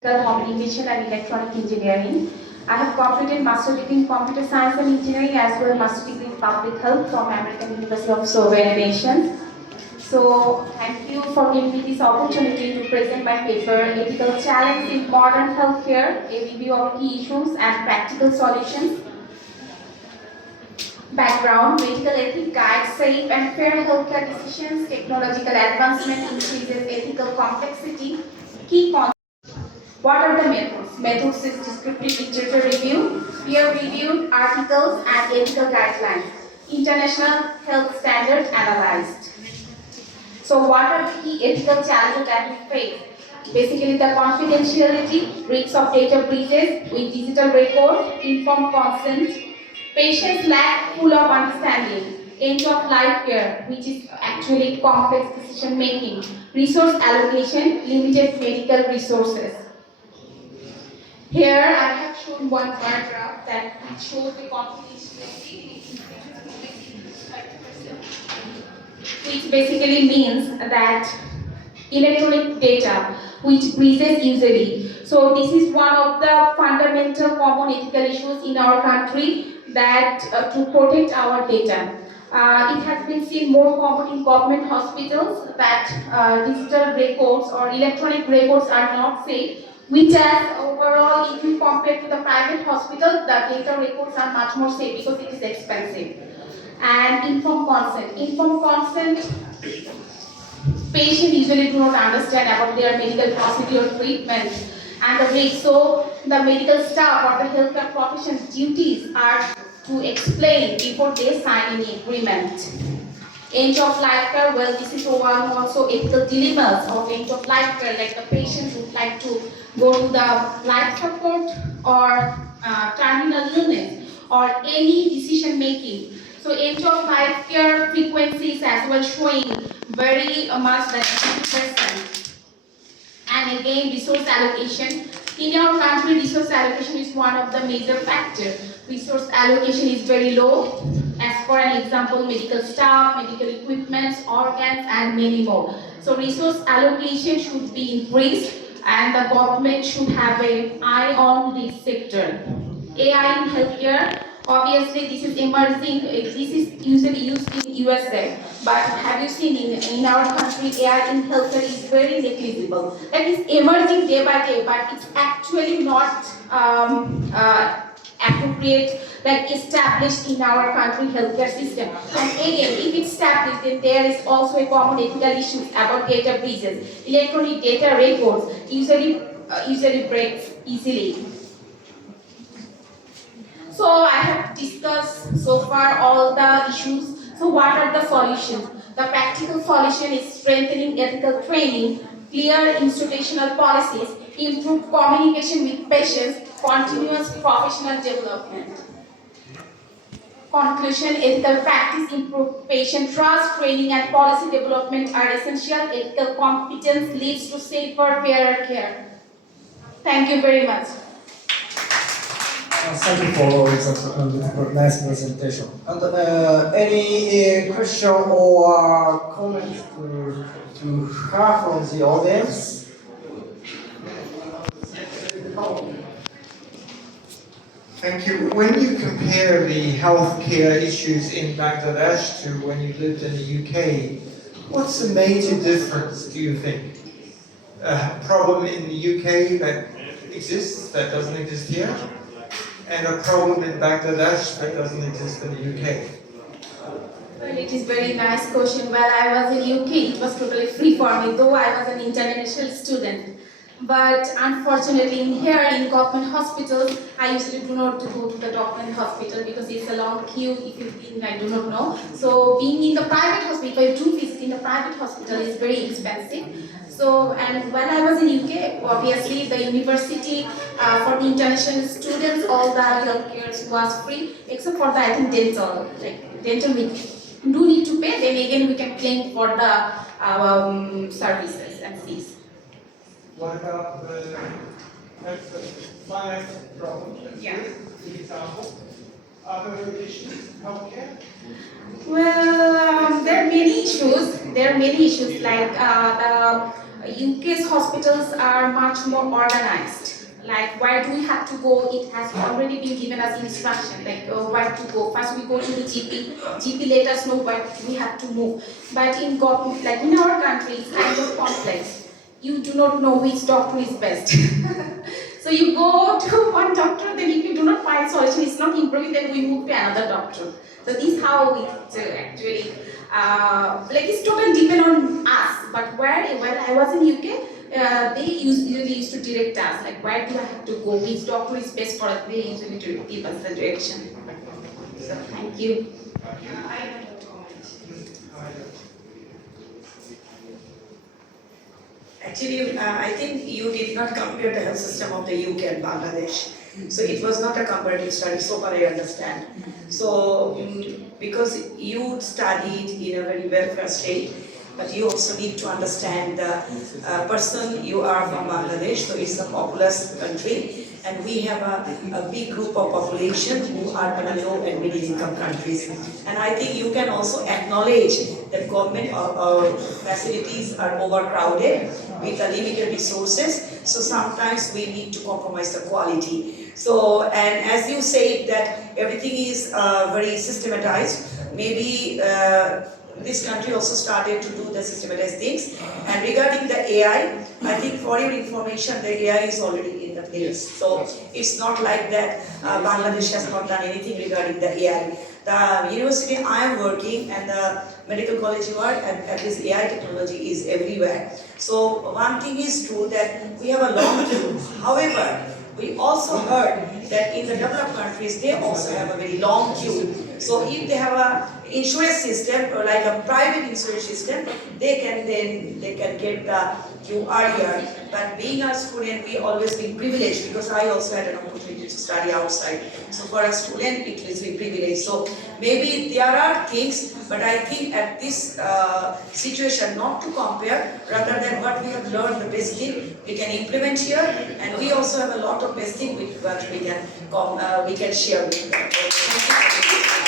Communication and Electronic Engineering. I have completed Master degree in Computer Science and Engineering as well as Master degree in Public Health from American University of Slovenia Nation. So, thank you for giving me this opportunity to present my paper, Ethical Challenge in Modern Healthcare, a review of key issues and practical solutions. Background, medical ethics guides safe and fair healthcare decisions, technological advancement increases ethical complexity, key concepts. What are the methods? Methods is descriptive literature review, peer-reviewed articles and ethical guidelines, international health standards analyzed. So what are the key ethical challenges that we face? Basically the confidentiality, risks of data breaches with digital record, informed consent, patients lack full of understanding, end of life care, which is actually complex decision making, resource allocation, limited medical resources. Here I have shown one bar graph that shows the confidentiality, which basically means that electronic data which breaches easily. So this is one of the fundamental common ethical issues in our country that to protect our data. It has been seen more common in government hospitals that digital records or electronic records are not safe, which as overall if you compare to the private hospital, the data records are much more safe because it is expensive. And informed consent. Informed consent, patients usually do not understand about their medical procedure or treatment and the risk. So the medical staff or the healthcare profession's duties are to explain before they sign any agreement. End of life care, well, this is one also ethical dilemmas of end of life care, like the patients would like to go to the life support or terminal illness or any decision making. So end of life care frequencies as well showing very much that 50%. And again, resource allocation. In our country, resource allocation is one of the major factors. Resource allocation is very low. As for an example, medical staff, medical equipments, organs, and many more. So resource allocation should be increased, and the government should have an eye on this sector. AI in healthcare. Obviously, this is emerging. This is usually used in USA, but have you seen in our country, AI in healthcare is very negligible. That is emerging day by day, but it's actually not appropriate, like established in our country healthcare system. And again, if it's established, then there is also a common ethical issue about data breaches. Electronic data records usually breaks easily. So I have discussed so far all the issues. So what are the solutions? The practical solution is strengthening ethical training, clear institutional policies, improved communication with patients, continuous professional development. Conclusion, ethical practice, improve patient trust, training and policy development are essential. Ethical competence leads to safer, fairer care. Thank you very much. Thank you for the nice presentation. And any question or comments to have from the audience? Thank you. When you compare the healthcare issues in Bangladesh to when you lived in the UK, what's the major difference, do you think? A problem in the UK that exists, that doesn't exist here, and a problem in Bangladesh that doesn't exist in the UK? Well, it is very nice question. While I was in UK, it was totally free for me, though I was an international student. But unfortunately, in here in government hospitals, I usually do not go to the government hospital because it's a long queue. If you think I do not know. So being in the private hospital, if I do visit in the private hospital, is very expensive. So, and when I was in UK, obviously the university for the international students, all the healthcare was free, except for the I think dental, like dental we do need to pay. Then again we can claim for the services and fees. What about the finance problem? Yeah. For example, other issues, healthcare? Well, there are many issues. There are many issues like the UK's hospitals are much more organized. Like where do we have to go? It has already been given us instruction, like where to go. First we go to the GP. GP let us know where we have to move. But in government, like in our country, it's kind of complex. You do not know which doctor is best. So you go to one doctor, then if you do not find solution, it's not improving, then we move to another doctor. So this is how it actually, like it's totally depend on us. But when I was in UK, they usually used to direct us, like where do I have to go, which doctor is best for us, they usually to give us the direction. So thank you. Actually, I think you did not compare the health system of the UK and Bangladesh. So it was not a comparative study, so far I understand. So, because you studied in a very welfare state, but you also need to understand the person you are from Bangladesh, so it's a populous country, and we have a big group of population who are in a low and middle income countries. And I think you can also acknowledge that government facilities are overcrowded with the limited resources, so sometimes we need to compromise the quality. So, and as you say that everything is very systematized, maybe this country also started to do the systematized things. And regarding the AI, I think for your information, the AI is already in the place. So it's not like that Bangladesh has not done anything regarding the AI. The university I am working and the medical college you are, at least AI technology is everywhere. So one thing is true that we have a long queue. However, we also heard that in the developed countries, they also have a very long queue. So if they have a insurance system or like a private insurance system, they can get the queue earlier. But being a student, we always been privileged because I also had an opportunity to study outside. So for a student, it is a privilege. So maybe there are things, but I think at this situation, not to compare, rather than what we have learned, the best thing we can implement here, and we also have a lot of best thing which we can share with them. Thank you.